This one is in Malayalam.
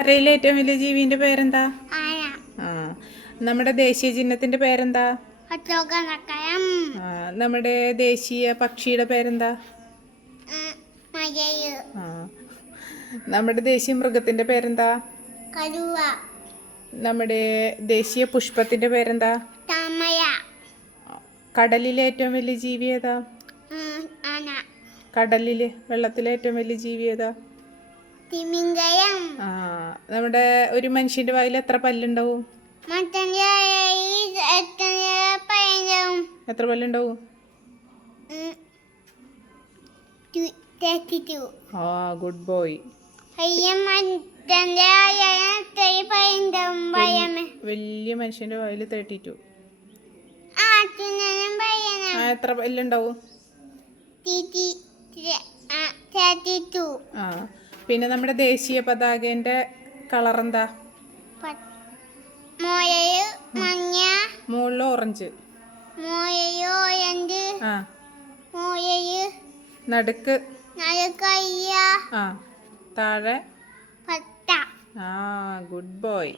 കരയിലെ ഏറ്റവും വലിയ ജീവിന്റെ പേരെന്താ? ആന. ആ. നമ്മുടെ ദേശീയ ചിഹ്നത്തിന്റെ പേരെന്താ? അശോകനക്കയം. നമ്മുടെ ദേശീയ പക്ഷിയുടെ പേരെന്താ? മഴയ്. ആ. നമ്മുടെ ദേശീയ മൃഗത്തിന്റെ പേരെന്താ? കടുവ. നമ്മുടെ ദേശീയ പുഷ്പത്തിന്റെ പേരെന്താ? താമര. കടലിലെ ഏറ്റവും വലിയ ജീവി ഏതാ? ആന. കടലില് വെള്ളത്തിലെ ഏറ്റവും വലിയ ജീവി ഏതാ? തിമിംഗലം. ആ. നമ്മുടെ ഒരു മനുഷ്യന്റെ വായിൽ എത്ര പല്ലുണ്ടാവും? എത്ര പല്ലുണ്ടാവും? ആ, ഗുഡ് ബോയ്. വലിയ മനുഷ്യന്റെ വായിൽ 32. എത്ര പല്ലുണ്ടാവും? ആ. പിന്നെ നമ്മുടെ ദേശീയ പതാകേന്റെ കളർ എന്താ? മുകളിൽ ഓറഞ്ച്. ആ. നടുക്ക്. ആ. താഴെ. ആ, ഗുഡ് ബോയ്.